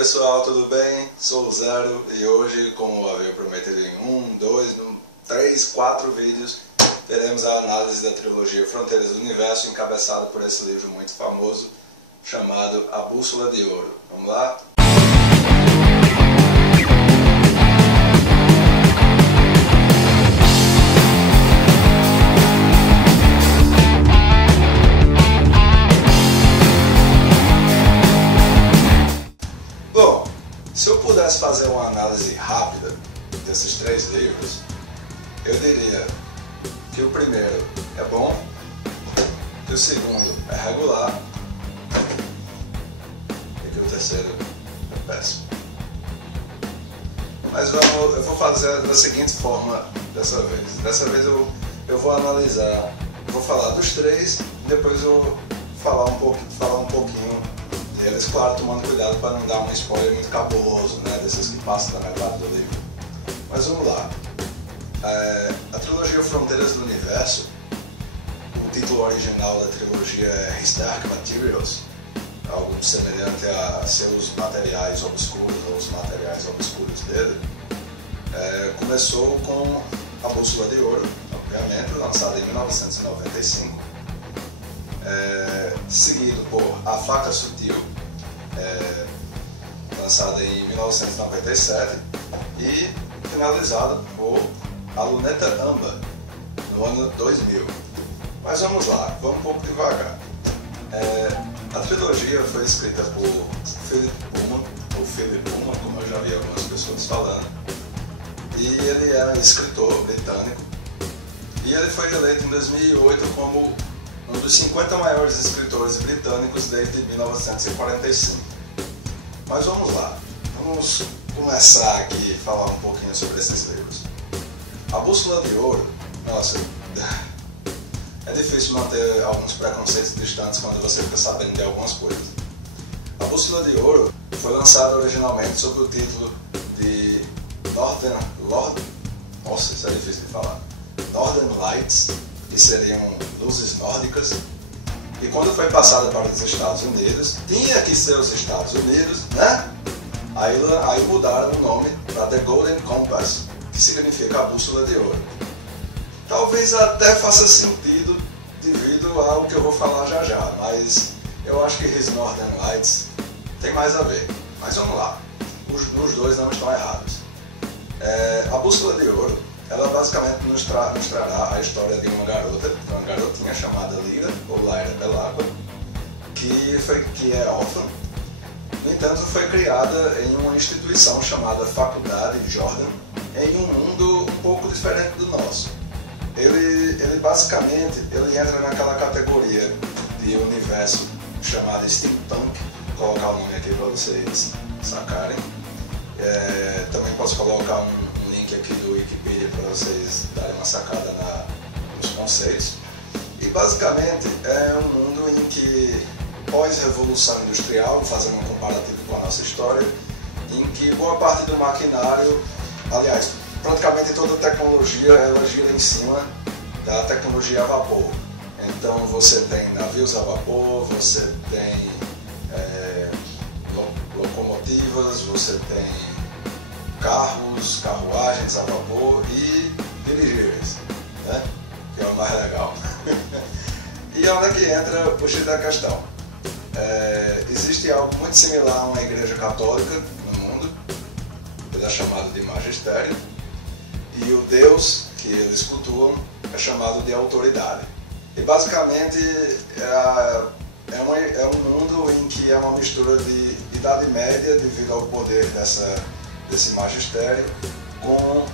pessoal, tudo bem? Sou o Zero e hoje, como havia prometido em 3, 4 vídeos, teremos a análise da trilogia Fronteiras do Universo, encabeçado por esse livro muito famoso chamado A Bússola de Ouro. Vamos lá? Se eu pudesse fazer uma análise rápida desses 3 livros, eu diria que o primeiro é bom, que o segundo é regular e que o terceiro é péssimo. Mas eu vou fazer da seguinte forma dessa vez. Dessa vez eu vou analisar, vou falar dos 3 e depois eu vou falar um pouquinho deles, claro, tomando cuidado para não dar um spoiler muito cabuloso, né, desses que passam da metade do livro. Mas vamos lá. A trilogia Fronteiras do Universo, o título original da trilogia é His Dark Materials, algo semelhante a seus materiais obscuros, ou os materiais obscuros dele, começou com A Bússola de Ouro, obviamente, lançada em 1995, seguido por A Faca Sutil, lançada em 1997, e finalizado por A Luneta Âmbar, no ano 2000. Mas vamos lá, vamos um pouco devagar. A trilogia foi escrita por Philip Pullman, ou Philip Pullman, como eu já vi algumas pessoas falando, e ele era um escritor britânico, e ele foi eleito em 2008 como um dos 50 maiores escritores britânicos desde 1945. Mas vamos lá, vamos começar aqui a falar um pouquinho sobre esses livros. A Bússola de Ouro, nossa, é difícil manter alguns preconceitos distantes quando você fica sabendo de algumas coisas. A Bússola de Ouro foi lançada originalmente sob o título de nossa, isso é difícil de falar, Northern Lights, que seriam luzes nórdicas, e quando foi passada para os Estados Unidos, tinha que ser os Estados Unidos, né? Aí mudaram o nome para The Golden Compass, que significa a Bússola de Ouro. Talvez até faça sentido devido ao que eu vou falar já, mas eu acho que His Northern Lights tem mais a ver. Mas vamos lá, os dois não estão errados. A Bússola de Ouro, ela basicamente nos trará a história de uma garotinha chamada Lyra, ou Lyra Belacqua, que é órfã. No entanto, foi criada em uma instituição chamada Faculdade Jordan, em um mundo um pouco diferente do nosso. Ele basicamente entra naquela categoria de universo chamada Steampunk, vou colocar o nome aqui para vocês sacarem. Também posso colocar um link aqui do Wikipedia para vocês darem uma sacada nos conceitos. E basicamente é um mundo em que, pós-revolução industrial, fazendo um comparativo com a nossa história, em que boa parte do maquinário, aliás, praticamente toda a tecnologia, ela gira em cima da tecnologia a vapor. Então você tem navios a vapor, você tem locomotivas, você tem carros, carruagens a vapor e dirigíveis, né? Que é o mais legal. E onde é que entra o X da questão? Existe algo muito similar a uma igreja católica no mundo, que é chamado de magistério, e o Deus que eles cultuam é chamado de autoridade. E basicamente é um mundo em que é uma mistura de Idade Média, devido ao poder desse magistério, com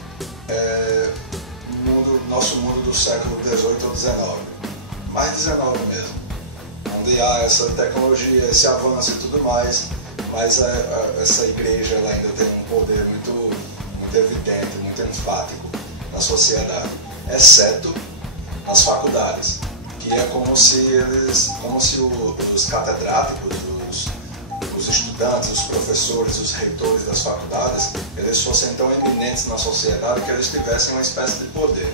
nosso mundo do século XVIII ou XIX, mais XIX mesmo, onde há essa tecnologia, esse avanço e tudo mais, mas essa igreja ela ainda tem um poder muito evidente, muito enfático na sociedade, exceto nas faculdades, que é como se os catedráticos, os estudantes, os professores, os reitores das faculdades, eles fossem tão eminentes na sociedade que eles tivessem uma espécie de poder,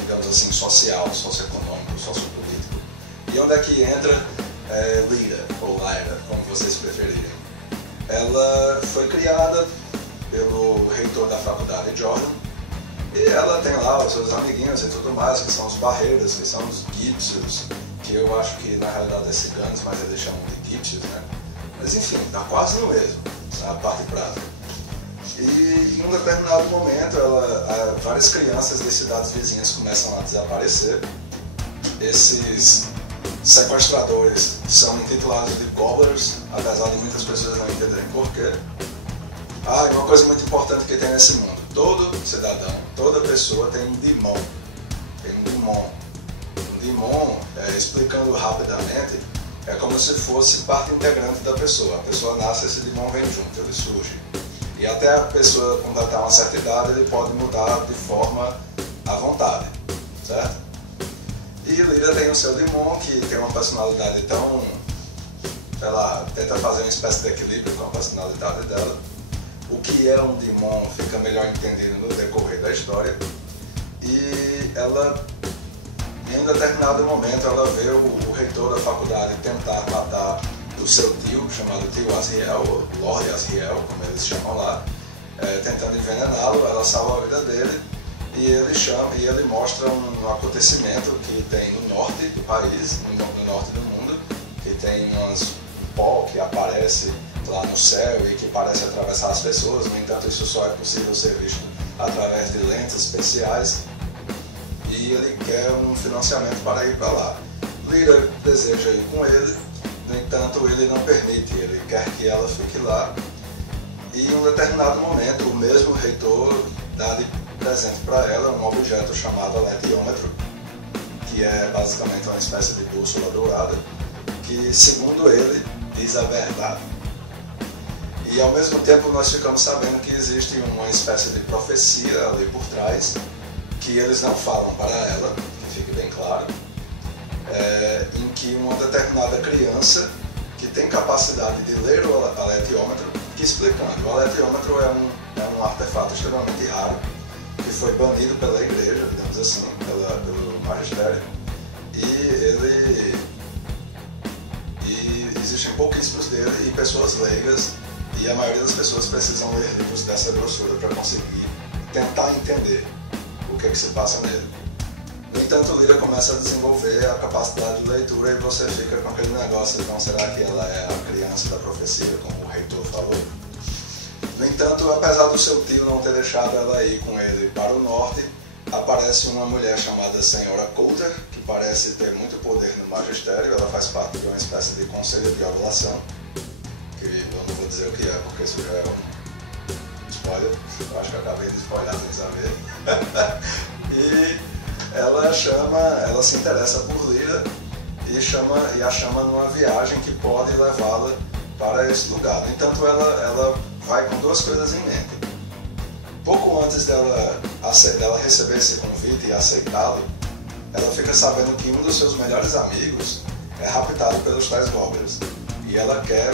digamos assim, social, socioeconômico, sociopolítico. E onde é que entra Lyra, ou Lyra, como vocês preferirem? ela foi criada pelo reitor da faculdade Jordan, e ela tem lá os seus amiguinhos e tudo mais, que são os barreiros, que são os gypsies, que eu acho que na realidade é ciganos, mas eles chamam de gypsies, né? Mas enfim, tá quase no mesmo, na parte prática. E em um determinado momento, várias crianças de cidades vizinhas começam a desaparecer. Esses sequestradores são intitulados de gobblers, apesar de muitas pessoas não entenderem porquê. E uma coisa muito importante que tem nesse mundo: todo cidadão, toda pessoa tem um demon. Tem um demon. Um demon, explicando rapidamente, é como se fosse parte integrante da pessoa. A pessoa nasce e esse demon vem junto, ele surge. E até a pessoa completar uma certa idade, ele pode mudar de forma à vontade, certo? E Lyra tem o seu demon, que tem uma personalidade tão, sei lá, tenta fazer uma espécie de equilíbrio com a personalidade dela. O que é um demon fica melhor entendido no decorrer da história. E ela, em um determinado momento, ela vê o reitor da faculdade tentar matar o seu tio, chamado tio Asriel, ou Lord Asriel, como eles chamam lá, tentando envenená-lo. Ela salva a vida dele e ele mostra um acontecimento que tem no norte do país, no norte do mundo, que tem um pó que aparece lá no céu e que parece atravessar as pessoas. No entanto, isso só é possível ser visto através de lentes especiais, e ele quer um financiamento para ir para lá. Lyra deseja ir com ele, no entanto ele não permite, ele quer que ela fique lá. E em um determinado momento o mesmo reitor dá de presente para ela um objeto chamado aletiômetro, que é basicamente uma espécie de bússola dourada, que segundo ele diz a verdade. E ao mesmo tempo nós ficamos sabendo que existe uma espécie de profecia ali por trás, que eles não falam para ela, que fique bem claro, em que uma determinada criança que tem capacidade de ler o aletiômetro, que explicando, o aletiômetro é um artefato extremamente raro, que foi banido pela igreja, digamos assim, pelo magistério, e existem pouquíssimos dele e pessoas leigas, e a maioria das pessoas precisam ler livros dessa grossura para conseguir tentar entender o que se passa nele. No entanto, Lyra começa a desenvolver a capacidade de leitura e você fica com aquele negócio, então será que ela é a criança da profecia, como o reitor falou? No entanto, apesar do seu tio não ter deixado ela ir com ele para o norte, aparece uma mulher chamada Senhora Coulter, que parece ter muito poder no magistério. Ela faz parte de uma espécie de conselho de ovulação, que eu não vou dizer o que é, porque isso já é um spoiler. Eu acho que eu acabei de spoiler sem saber. E ela se interessa por Lyra e a chama numa viagem que pode levá-la para esse lugar. No entanto, ela vai com duas coisas em mente. Pouco antes dela receber esse convite e aceitá-lo, ela fica sabendo que um dos seus melhores amigos é raptado pelos tais goblins. E ela quer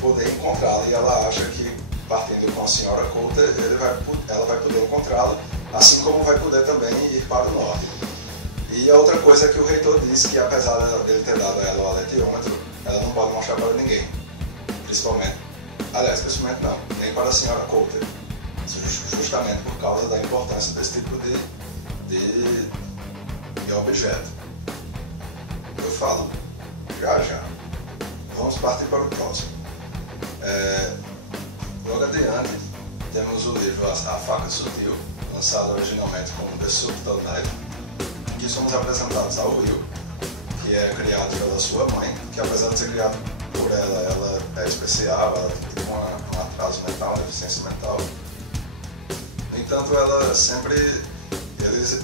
poder encontrá-lo, e ela acha que, partindo com a senhora Coulter, ela vai poder encontrá-lo, assim como vai poder também ir para o norte. E a outra coisa é que o reitor disse que, apesar dele ter dado a ela o aletiômetro, ela não pode mostrar para ninguém. Principalmente não, nem para a senhora Coulter. Justamente por causa da importância desse tipo de objeto. Eu falo já. Vamos partir para o próximo. Logo adiante, temos o livro A Faca Sutil, lançado originalmente como The Subtle Knife, que somos apresentados ao Will, que é criado pela sua mãe, que apesar de ser criado por ela é especial, ela tem um atraso mental, uma deficiência mental. No entanto,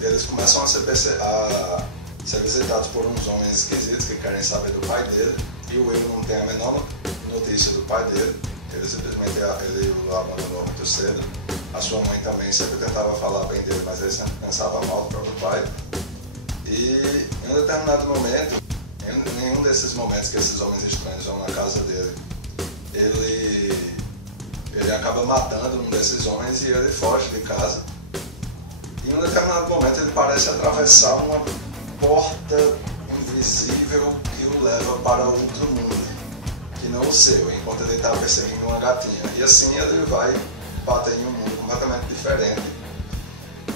eles começam a ser visitados por uns homens esquisitos que querem saber do pai dele, e o Will não tem a menor notícia do pai dele. Ele simplesmente o abandonou muito cedo. A sua mãe também sempre tentava falar bem dele, mas ele sempre pensava mal do próprio pai. E em um determinado momento, em nenhum desses momentos que esses homens estranhos vão na casa dele, ele acaba matando um desses homens e ele foge de casa. E em um determinado momento ele parece atravessar uma porta invisível que o leva para outro mundo, que não o seu, enquanto ele está perseguindo uma gatinha. E assim ele vai bater em um mundo completamente diferente.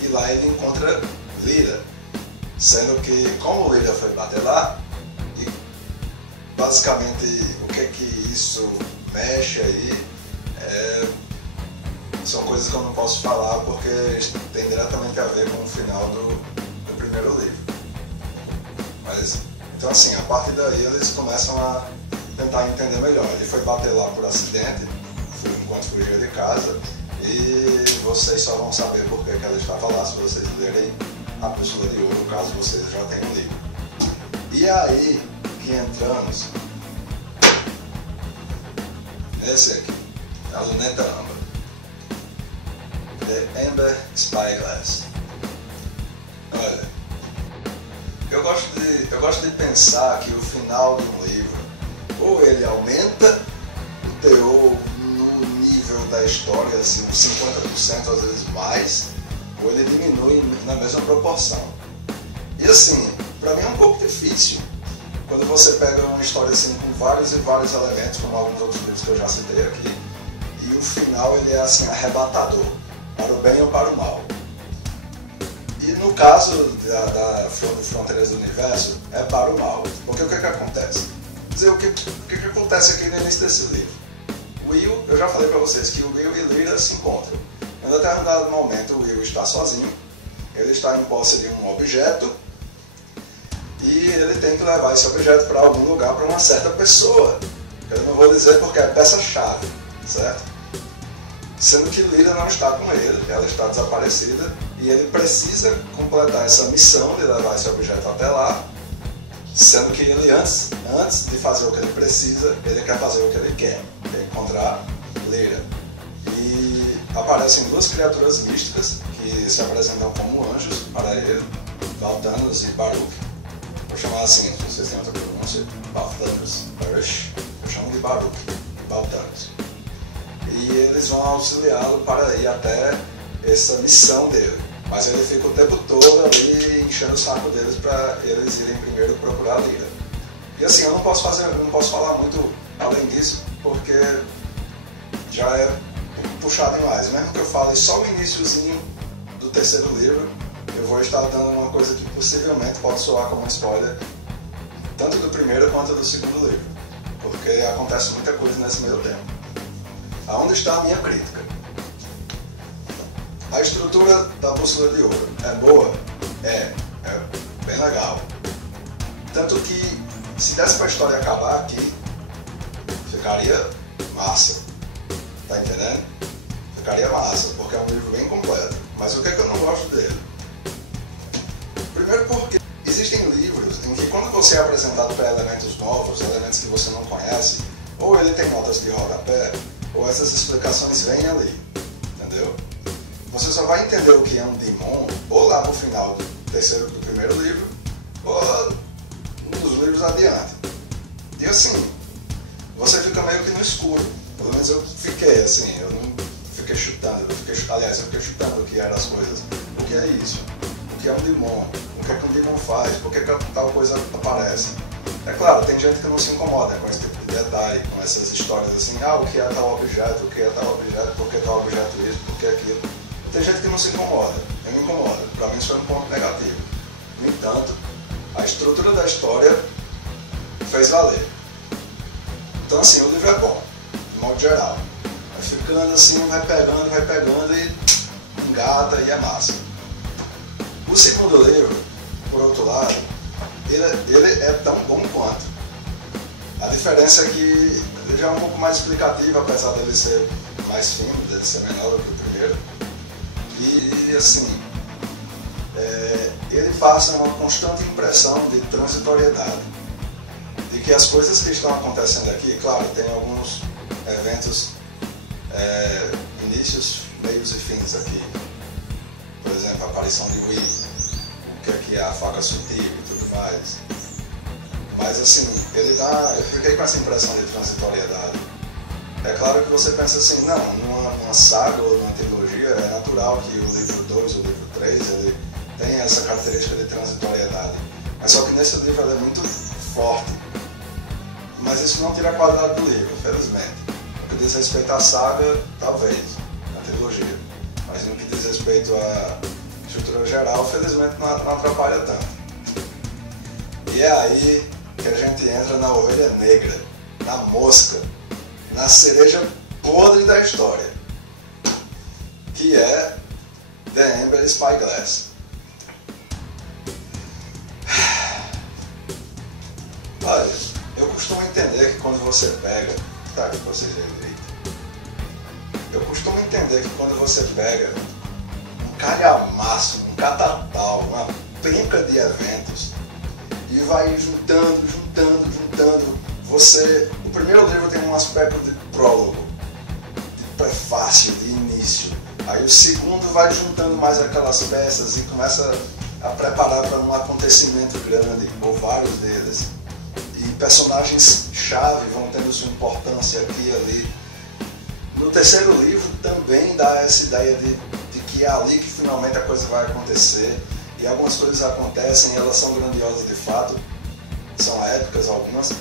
E lá ele encontra Lyra, sendo que como Lyra foi bater lá, e basicamente o que isso mexe aí, são coisas que eu não posso falar porque tem diretamente a ver com o final do primeiro livro. Mas, então assim, a partir daí eles começam a tentar entender melhor. Ele foi bater lá por acidente, enquanto fugia de casa, e vocês só vão saber por que ela estava lá se vocês lerem A Bússola de Ouro, caso vocês já tenham lido. E aí que entramos nesse aqui, a Luneta Âmbar, The Amber Spyglass. Olha, eu gosto de pensar que o final de um livro, ou ele aumenta o teor no nível da história, assim, uns 50% às vezes mais, ou ele diminui na mesma proporção. E assim, pra mim é um pouco difícil quando você pega uma história assim com vários e vários elementos, como alguns outros livros que eu já citei aqui, e o final ele é assim arrebatador, para o bem ou para o mal. E no caso da Fronteiras do Universo, é para o mal. Porque o que acontece? Quer dizer, o que acontece aqui no início desse livro? Will, eu já falei para vocês que o Will e Lyra se encontram. Em um determinado momento, o Will está sozinho, ele está em posse de um objeto, e ele tem que levar esse objeto para algum lugar, para uma certa pessoa. Eu não vou dizer porque é peça-chave, certo? Sendo que Lyra não está com ele, ela está desaparecida, e ele precisa completar essa missão de levar esse objeto até lá, sendo que ele, antes de fazer o que ele precisa, ele quer fazer o que ele quer, que é encontrar Lyra. E aparecem duas criaturas místicas que se apresentam como anjos para ele, Balthanos e Baruch. Vou chamar assim, não sei se tem outra pronúncia, Balthanos, Baruch, eu chamo de Baruch, Balthanos. E eles vão auxiliá-lo para ir até essa missão dele. Mas ele fica o tempo todo ali enchendo o saco deles para eles irem primeiro procurar Lyra. E assim, eu não posso falar muito além disso, porque já é puxado demais. Mesmo que eu fale só o iniciozinho do terceiro livro, eu vou estar dando uma coisa que possivelmente pode soar como um spoiler, tanto do primeiro quanto do segundo livro, porque acontece muita coisa nesse meio tempo. Aonde está a minha crítica? A estrutura da Bússola de Ouro é boa? É bem legal. Tanto que, se desse para a história acabar aqui, ficaria massa. Tá entendendo? Ficaria massa, porque é um livro bem completo. Mas o que é que eu não gosto dele? Primeiro porque existem livros em que quando você é apresentado para elementos novos, elementos que você não conhece, ou ele tem notas de rodapé, ou essas explicações vêm ali, entendeu? Você só vai entender o que é um Demon ou lá no final do primeiro livro, ou um dos livros adiante. E assim, você fica meio que no escuro. Pelo menos eu fiquei assim, eu não fiquei chutando, eu fiquei chutando o que eram as coisas. O que é isso? O que é um Demon? O que é que um Demon faz? Por que tal coisa aparece? É claro, tem gente que não se incomoda com esse tipo de detalhe, com essas histórias assim, o que é tal objeto, o que é tal objeto, por que tal objeto isso, por que aquilo. Tem gente que não se incomoda, eu me incomodo, para mim isso foi um ponto negativo. No entanto, a estrutura da história fez valer. Então assim, o livro é bom, de modo geral. Vai ficando assim, vai pegando e engata e é massa. O segundo livro, por outro lado, ele é tão bom quanto. A diferença é que ele já é um pouco mais explicativo, apesar dele ser mais fino, dele ser menor do que o primeiro. E assim, ele passa uma constante impressão de transitoriedade. De que as coisas que estão acontecendo aqui, claro, tem alguns eventos, inícios, meios e fins aqui. Por exemplo, a aparição de Will, o que é a faga sutil e tudo mais. Mas assim, eu fiquei com essa impressão de transitoriedade. É claro que você pensa assim, não, numa saga ou numa trilogia é natural que o livro 2, o livro 3, ele tem essa característica de transitoriedade. Mas só que nesse livro ela é muito forte. Mas isso não tira a qualidade do livro, felizmente. No que diz respeito à saga, talvez, à trilogia. Mas no que diz respeito à estrutura geral, felizmente não atrapalha tanto. E é aí que a gente entra na ovelha negra, na mosca, na cereja podre da história, que é The Amber Spyglass. Olha, eu costumo entender que quando você pega... Tá, que você já direito. Eu costumo entender que quando você pega um calhamaço, um catatal, uma penca de eventos e vai juntando, o primeiro livro tem um aspecto de prólogo, de prefácio, de início. Aí o segundo vai juntando mais aquelas peças e começa a preparar para um acontecimento grande, ou vários deles. E personagens-chave vão tendo sua importância aqui e ali. No terceiro livro também dá essa ideia de que é ali que finalmente a coisa vai acontecer. E algumas coisas acontecem, elas são grandiosas de fato, são épicas algumas,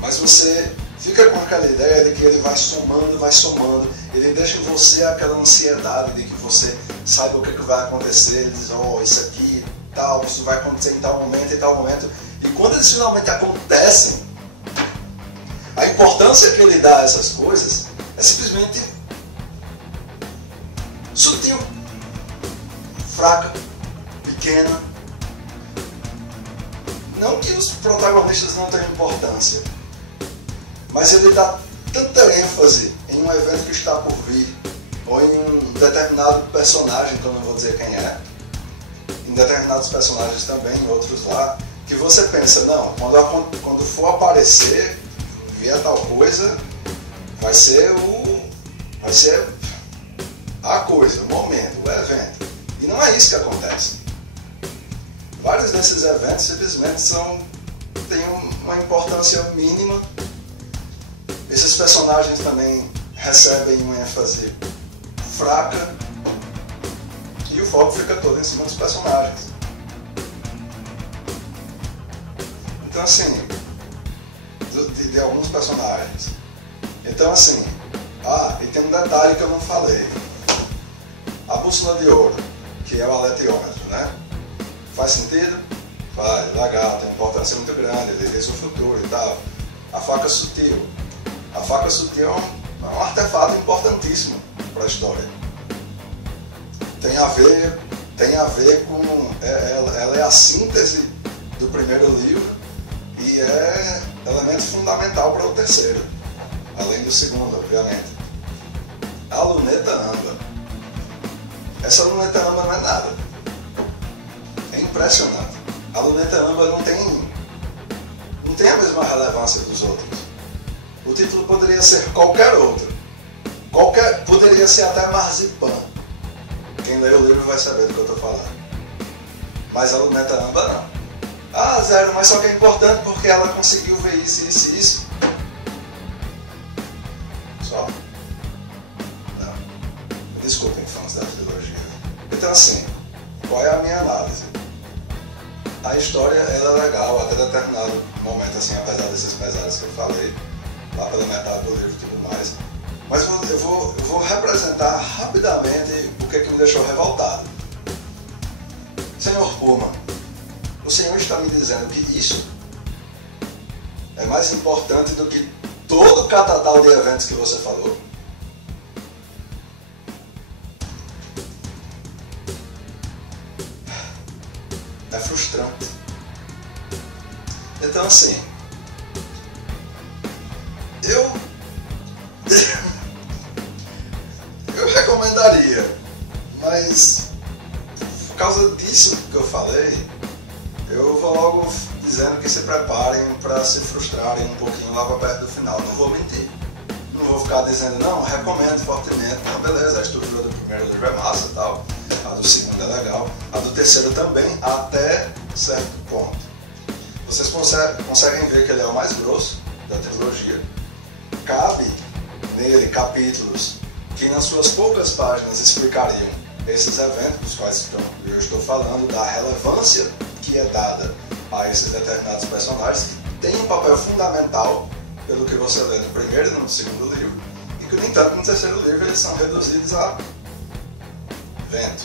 mas você fica com aquela ideia de que ele vai somando, ele deixa em você aquela ansiedade de que você saiba o que vai acontecer, ele diz, oh, isso aqui, tal, isso vai acontecer em tal momento, e quando eles finalmente acontecem, a importância que ele dá a essas coisas é simplesmente sutil, fraca, pequena. Não que os protagonistas não tenham importância, mas ele dá tanta ênfase em um evento que está por vir, ou em um determinado personagem, que eu não vou dizer quem é, em determinados personagens também, em outros lá, que você pensa, não, quando for aparecer, vier tal coisa, vai ser a coisa, o momento, o evento. E não é isso que acontece. Vários desses eventos simplesmente têm uma importância mínima. Esses personagens também recebem uma ênfase fraca e o foco fica todo em cima dos personagens. Então assim, de alguns personagens. Então assim, e tem um detalhe que eu não falei. A bússola de ouro, que é o aletiômetro, né? Faz sentido? Faz, legal, tem importância muito grande, ele diz o futuro e tal. A faca sutil. A faca sutil é um artefato importantíssimo para a história. Tem a ver com... ela é a síntese do primeiro livro e é elemento fundamental para o terceiro, além do segundo, obviamente. A luneta âmbar. Essa luneta âmbar não é nada. É impressionante. A luneta âmbar não tem a mesma relevância dos outros. O título poderia ser qualquer outro. Poderia ser até marzipan. Quem lê o livro vai saber do que eu estou falando. Mas a luneta âmbar não. Zero, mas só que é importante porque ela conseguiu ver isso. Só? Não. Desculpem, fãs da trilogia. Então assim, qual é a minha análise? A história ela é legal até determinado momento, assim, apesar desses pesares que eu falei, lá pela metade do livro e tudo mais. Mas eu vou representar rapidamente o que me deixou revoltado. Senhor Pullman, o senhor está me dizendo que isso é mais importante do que todo o catatal de eventos que você falou? É frustrante. Então assim, eu recomendaria, mas por causa disso que eu falei, eu vou logo dizendo que se preparem para se frustrarem um pouquinho lá para perto do final. Não vou mentir. Não vou ficar dizendo, não, recomendo fortemente. Não, beleza, a estrutura do primeiro livro é massa e tal. A do segundo é legal. A do terceiro também, até certo ponto. Vocês conseguem ver que ele é o mais grosso da trilogia. Cabe nele capítulos que nas suas poucas páginas explicariam esses eventos dos quais eu estou falando, da relevância que é dada a esses determinados personagens, que têm um papel fundamental pelo que você lê no primeiro e no segundo livro, e que, no entanto, no terceiro livro eles são reduzidos a vento.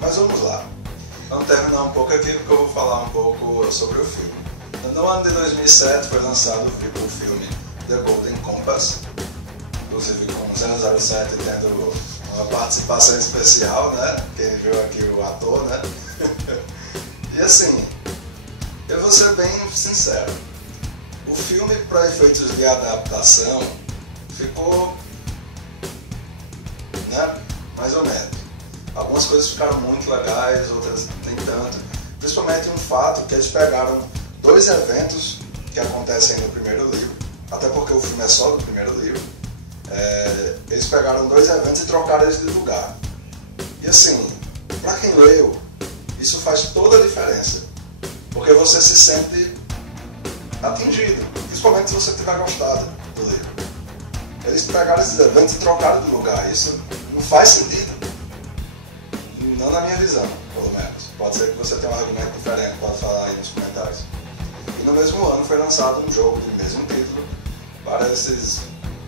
Mas vamos lá. Vamos terminar um pouco aqui, porque eu vou falar um pouco sobre o filme. No ano de 2007 foi lançado o filme The Golden Compass, inclusive com 007 tendo uma participação especial, né? Quem viu aqui o ator, né? E assim, eu vou ser bem sincero, o filme, para efeitos de adaptação, ficou, né, mais ou menos. Algumas coisas ficaram muito legais, outras nem tanto. Principalmente um fato que eles pegaram dois eventos que acontecem no primeiro livro, até porque o filme é só do primeiro livro. Eles pegaram dois eventos e trocaram eles de lugar. E assim, para quem leu, isso faz toda a diferença, porque você se sente atingido, principalmente se você tiver gostado do livro. Eles pegaram esses eventos e trocaram de lugar. Isso não faz sentido, não na minha visão, pelo menos. Pode ser que você tenha um argumento diferente, pode falar aí nos comentários. E no mesmo ano foi lançado um jogo do mesmo título para esses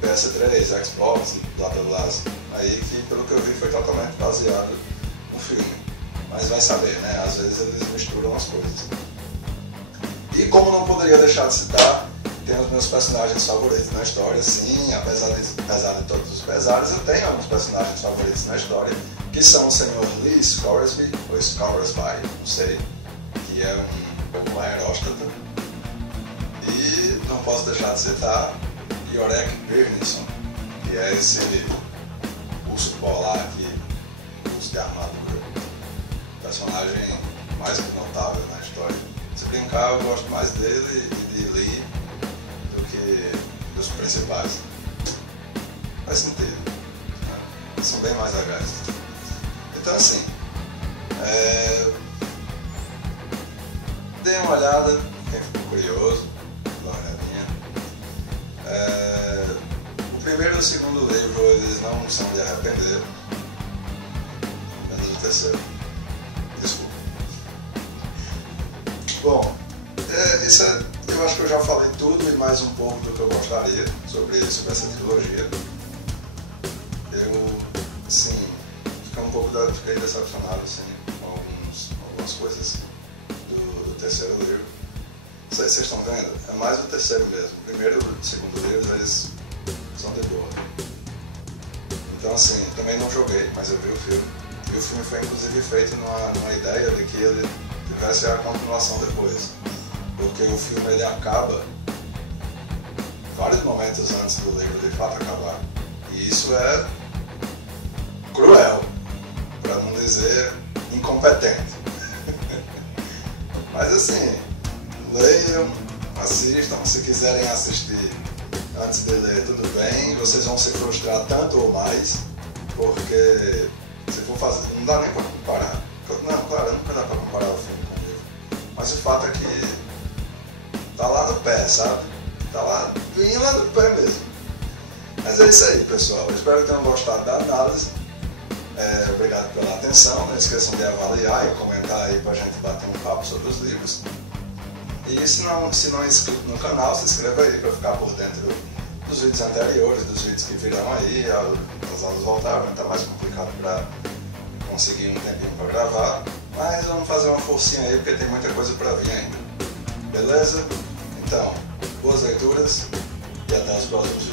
PS3, Xbox e blá blá blá, aí que, pelo que eu vi, foi totalmente baseado no filme. Mas vai saber, né? Às vezes eles misturam as coisas. E como não poderia deixar de citar, tem os meus personagens favoritos na história. Sim, apesar de todos os pesares, eu tenho alguns personagens favoritos na história, que são o Sr. Lee Scoresby, ou Scoresby, não sei, que é um pouco aeróstata. E não posso deixar de citar Yorick Birnison, que é esse urso polar que usa de armadura. Personagem mais notável na história. Se brincar, eu gosto mais dele e de Lee do que dos principais. Faz sentido, né? Eles são bem mais legais. Então assim, dê uma olhada, quem ficou curioso, dá uma olhadinha. O primeiro e o segundo livro, eles não são de arrepender, menos o terceiro. Desculpa. Bom, eu acho que eu já falei tudo e mais um pouco do que eu gostaria sobre essa trilogia. Eu, assim, fiquei decepcionado assim, com algumas coisas do terceiro livro. Vocês estão vendo? É mais o terceiro mesmo. O primeiro e o segundo livro, eles são de boa. Então assim, também não joguei, mas eu vi o filme. E o filme foi inclusive feito numa ideia de que ele tivesse a continuação depois. Porque o filme ele acaba vários momentos antes do livro de fato acabar. E isso é cruel, para não dizer incompetente. Mas assim, leiam, assistam, se quiserem assistir antes de ler, tudo bem, vocês vão se frustrar tanto ou mais, porque se for fazer, não dá nem para comparar. Não, claro, nunca dá para comparar o filme com o livro. Mas o fato é que tá lá no pé, sabe? Tá lá, bem lá no pé mesmo. Mas é isso aí, pessoal. Eu espero que tenham gostado da análise. Obrigado pela atenção. Não esqueçam de avaliar e comentar aí pra gente bater um papo sobre os livros. E se não é inscrito no canal, se inscreva aí para ficar por dentro dos vídeos anteriores, dos vídeos que virão aí. As aulas voltaram, tá mais complicado para conseguir um tempinho para gravar. Mas vamos fazer uma forcinha aí, porque tem muita coisa para vir ainda. Beleza? Então, boas leituras e até os próximos vídeos.